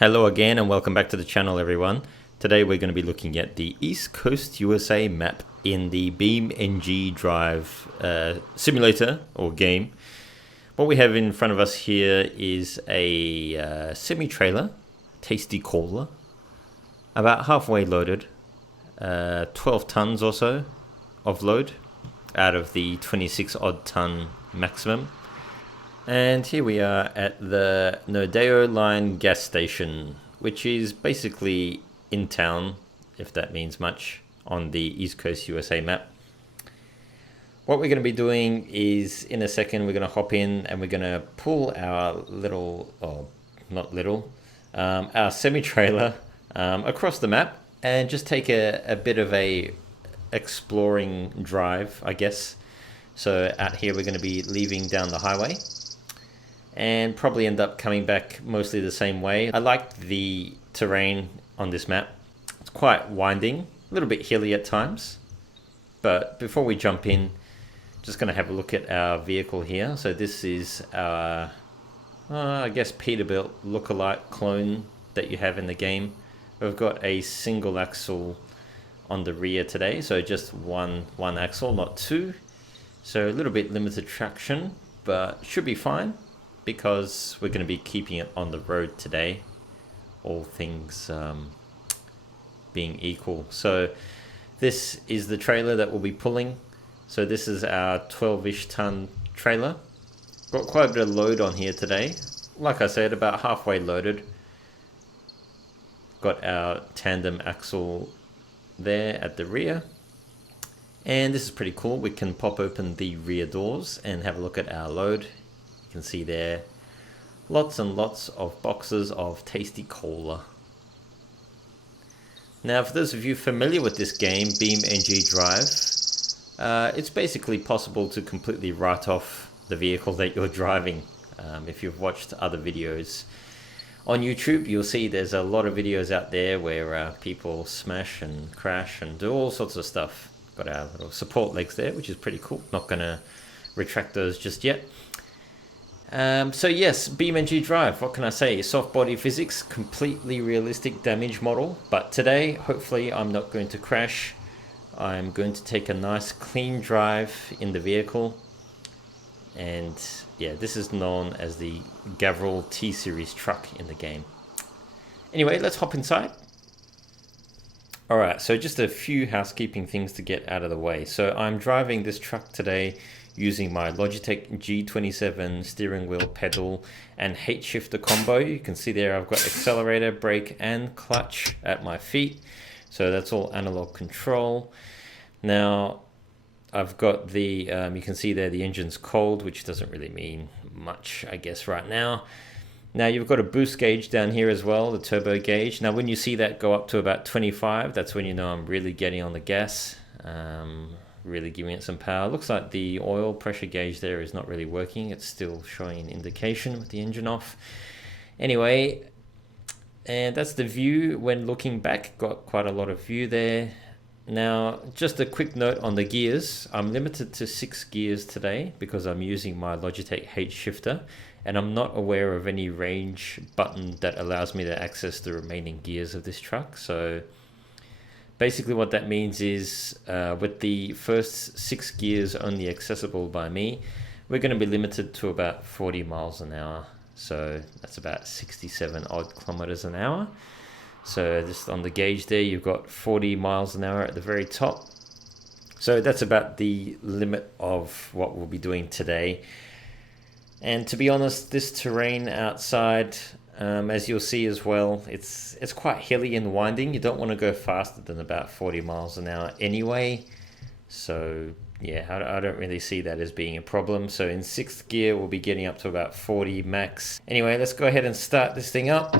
Hello again and welcome back to the channel, everyone. Today we're going to be looking at the East Coast USA map in the BeamNG.drive simulator or game. What we have in front of us here is a semi-trailer, Tasti-Cola, about halfway loaded, 12 tons or so of load out of the 26 odd ton maximum. And here we are at the Nodeo Line gas station, which is basically in town, if that means much, on the East Coast USA map. What we're going to be doing is, in a second, we're going to hop in and we're going to pull our little, oh, not little, our semi-trailer across the map and just take a bit of a exploring drive, I guess. So out here we're going to be leaving down the highway and probably end up coming back mostly the same way. I like the terrain on this map. It's quite winding, a little bit hilly at times. But before we jump in, just going to have a look at our vehicle here. So this is our, I guess, Peterbilt lookalike clone that you have in the game. We've got a single axle on the rear today, so just one axle, not two. So a little bit limited traction, but should be fine, because we're going to be keeping it on the road today, all things being equal. So this is the trailer that we'll be pulling. So this is our 12-ish ton trailer. Got quite a bit of load on here today. Like I said, about halfway loaded. Got our tandem axle there at the rear. And this is pretty cool. We can pop open the rear doors and have a look at our load. You can see there lots and lots of boxes of Tasti-Cola. Now, for those of you familiar with this game, BeamNG.drive, it's basically possible to completely write off the vehicle that you're driving. If you've watched other videos on YouTube, you'll see there's a lot of videos out there where people smash and crash and do all sorts of stuff. Got our little support legs there, which is pretty cool. Not going to retract those just yet. So yes, BeamNG.drive, what can I say? Soft body physics, completely realistic damage model. But today, hopefully, I'm not going to crash. I'm going to take a nice clean drive in the vehicle. And yeah, this is known as the Gavril T-Series truck in the game. Anyway, let's hop inside. Alright, so just a few housekeeping things to get out of the way. So I'm driving this truck today using my Logitech G27 steering wheel pedal and H shifter combo. You can see there I've got accelerator, brake and clutch at my feet. So that's all analog control. Now I've got the, you can see there the engine's cold, which doesn't really mean much, I guess, right now. Now you've got a boost gauge down here as well, the turbo gauge. Now when you see that go up to about 25, that's when you know I'm really getting on the gas, really giving it some power. Looks like the oil pressure gauge there is not really working. It's still showing an indication with the engine off. Anyway, and that's the view when looking back. Got quite a lot of view there. Now, just a quick note on the gears. I'm limited to 6 gears today because I'm using my Logitech H shifter, and I'm not aware of any range button that allows me to access the remaining gears of this truck. So basically what that means is with the first 6 gears only accessible by me, we're going to be limited to about 40 miles an hour. So that's about 67 odd kilometers an hour. So just on the gauge there, you've got 40 miles an hour at the very top. So that's about the limit of what we'll be doing today. And to be honest, this terrain outside, as you'll see as well, it's quite hilly and winding. You don't want to go faster than about 40 miles an hour anyway. So yeah, I don't really see that as being a problem. So in 6th gear, we'll be getting up to about 40 max. Anyway, let's go ahead and start this thing up.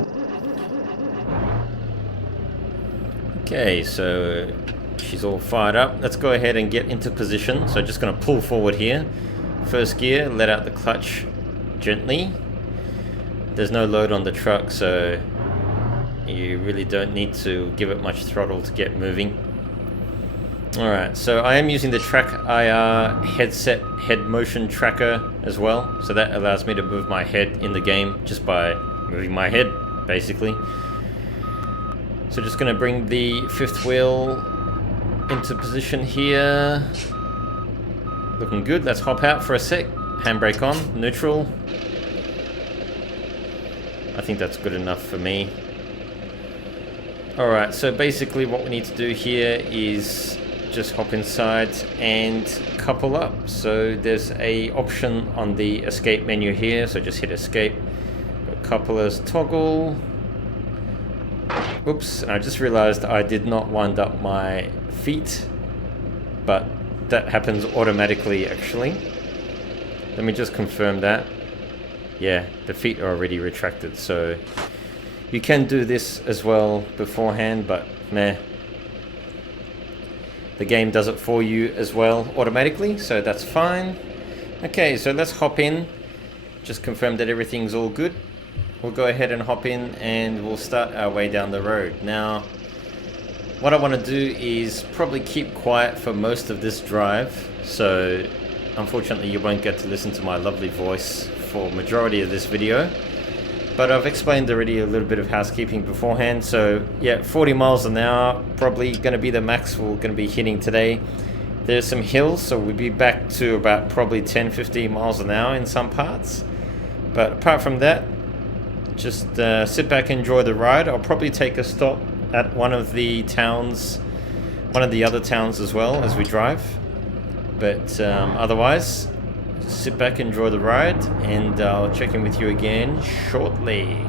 Okay, so she's all fired up. Let's go ahead and get into position. So just going to pull forward here. First gear, let out the clutch gently. There's no load on the truck, so you really don't need to give it much throttle to get moving. Alright, so I am using the Track IR headset head motion tracker as well, so that allows me to move my head in the game just by moving my head, basically. So just going to bring the fifth wheel into position here. Looking good. Let's hop out for a sec. Handbrake on, neutral. I think that's good enough for me. Alright, so basically what we need to do here is just hop inside and couple up. So there's a option on the escape menu here, so just hit escape. Coupler's toggle. Oops, I just realized I did not wind up my feet, but that happens automatically actually. Let me just confirm that. Yeah, the feet are already retracted, so you can do this as well beforehand, but meh. The game does it for you as well automatically, so that's fine. Okay, so let's hop in. Just confirm that everything's all good. We'll go ahead and hop in and we'll start our way down the road. Now, what I want to do is probably keep quiet for most of this drive, so unfortunately you won't get to listen to my lovely voice for majority of this video. But I've explained already a little bit of housekeeping beforehand. So yeah, 40 miles an hour, probably going to be the max we're going to be hitting today. There's some hills, so we'll be back to about probably 10-15 miles an hour in some parts. But apart from that, just sit back and enjoy the ride. I'll probably take a stop at one of the towns, one of the other towns as well as we drive. But otherwise, sit back, enjoy the ride, and I'll check in with you again shortly.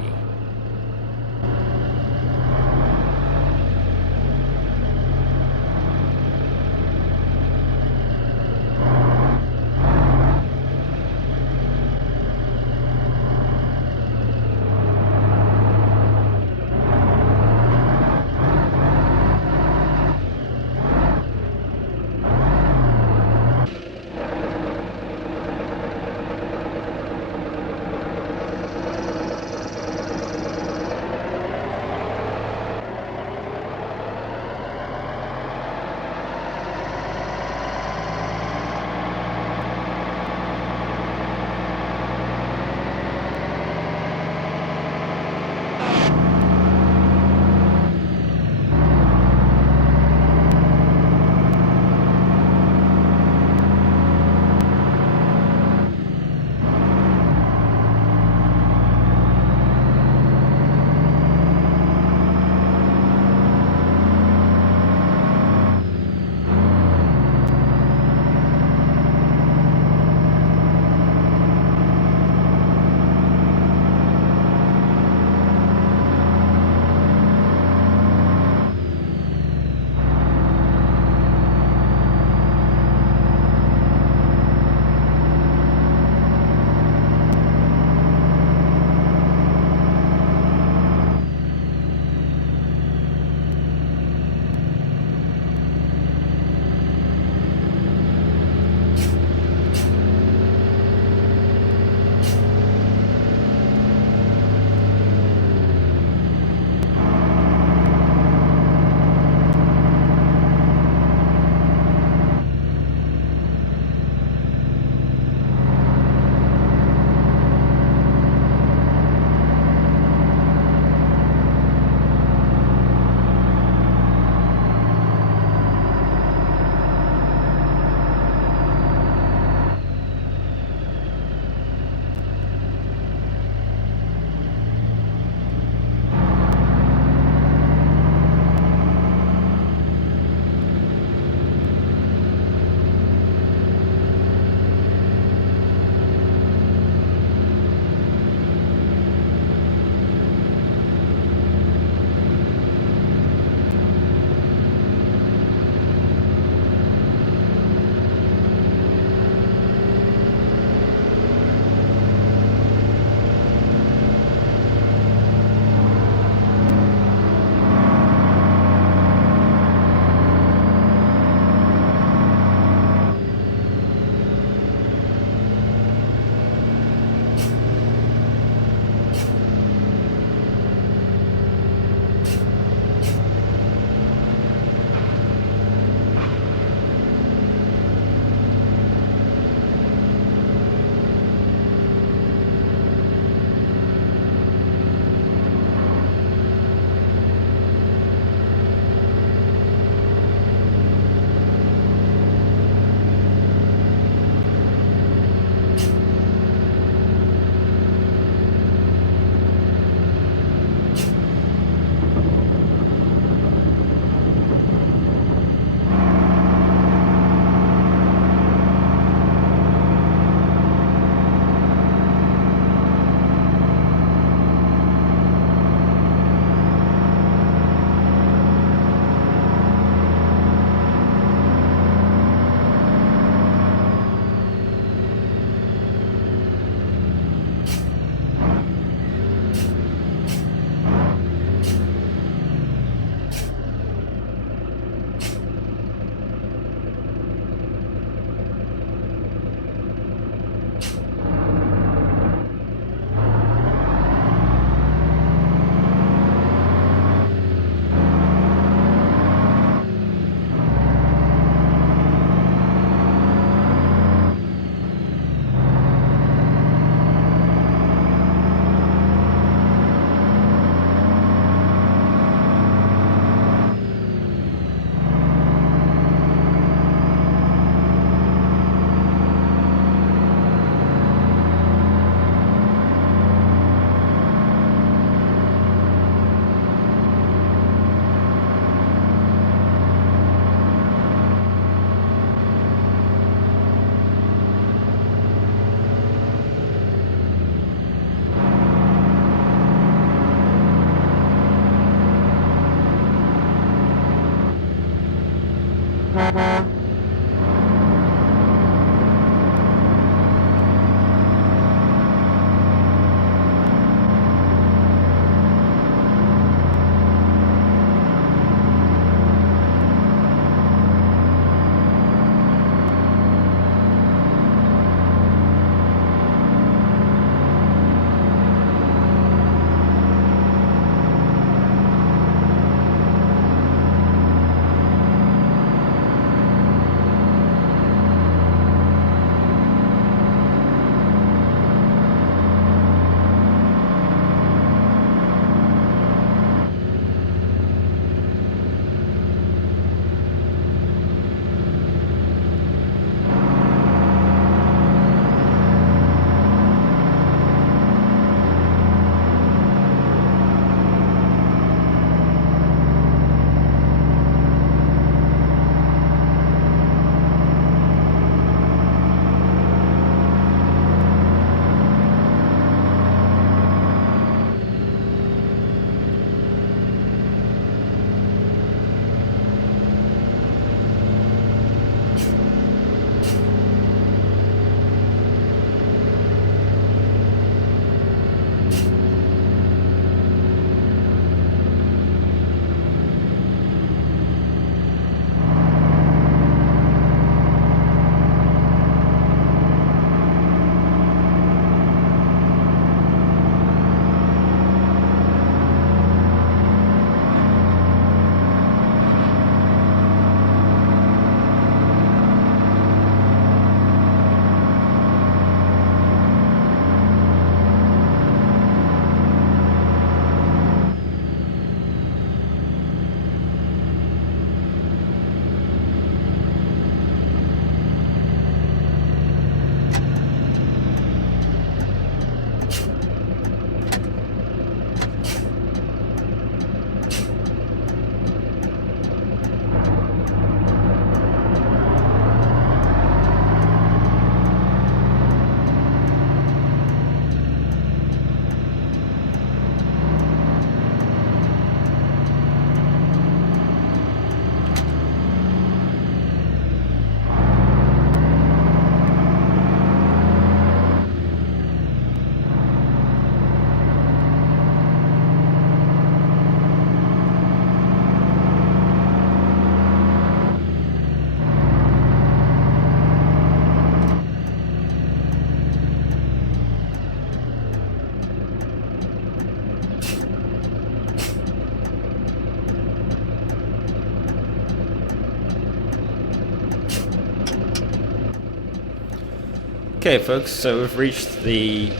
Okay folks, so we've reached the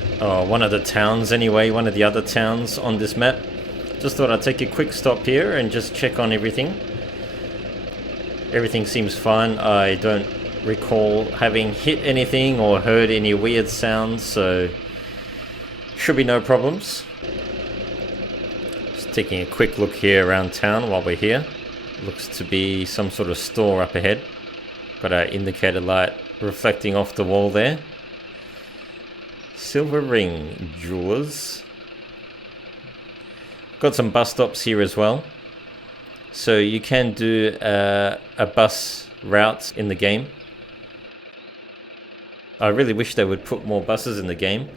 one of the towns anyway, one of the other towns on this map. Just thought I'd take a quick stop here and just check on everything. Everything seems fine. I don't recall having hit anything or heard any weird sounds, so should be no problems. Just taking a quick look here around town while we're here. Looks to be some sort of store up ahead. Got our indicator light reflecting off the wall there. Silver Ring Jewelers. Got some bus stops here as well. So you can do a bus route in the game. I really wish they would put more buses in the game.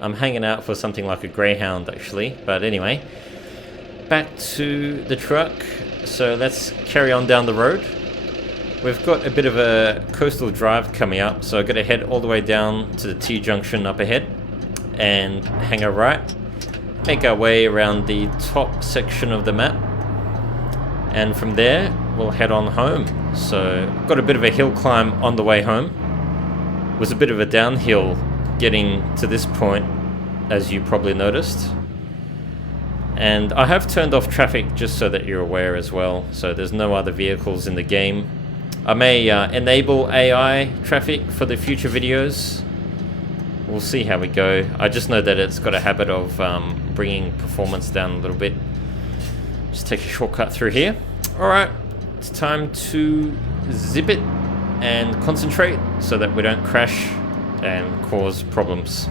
I'm hanging out for something like a Greyhound actually, but anyway. Back to the truck. So let's carry on down the road. We've got a bit of a coastal drive coming up, so I've got to head all the way down to the T-junction up ahead and hang a right. Make our way around the top section of the map, and from there we'll head on home. So got a bit of a hill climb on the way home. It was a bit of a downhill getting to this point, as you probably noticed. And I have turned off traffic just so that you're aware as well, so there's no other vehicles in the game. I may enable AI traffic for the future videos. We'll see how we go. I just know that it's got a habit of bringing performance down a little bit. Just take a shortcut through here. Alright, it's time to zip it and concentrate so that we don't crash and cause problems.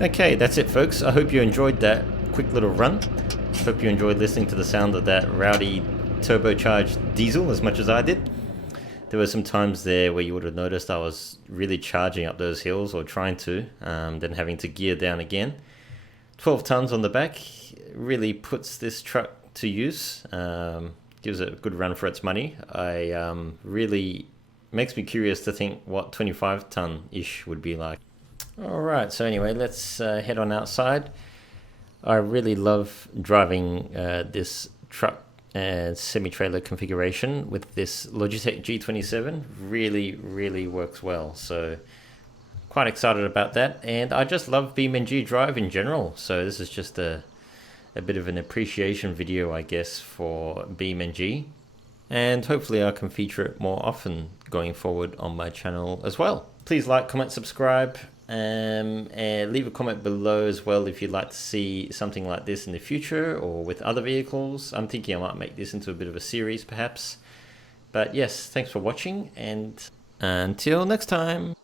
Okay, that's it folks. I hope you enjoyed that quick little run. Hope you enjoyed listening to the sound of that rowdy turbocharged diesel as much as I did. There were some times there where you would have noticed I was really charging up those hills, or trying to, then having to gear down again. 12 tons on the back really puts this truck to use. gives it a good run for its money. I really makes me curious to think what 25 ton-ish would be like. All right, so anyway, let's head on outside. I really love driving this truck semi-trailer configuration with this Logitech G27. Really works well. So quite excited about that. And I just love BeamNG.drive in general. So this is just a bit of an appreciation video, I guess, for BeamNG. And hopefully I can feature it more often going forward on my channel as well. Please like, comment, subscribe, and leave a comment below as well if you'd like to see something like this in the future or with other vehicles. I'm thinking I might make this into a bit of a series perhaps. But yes, thanks for watching, and until next time.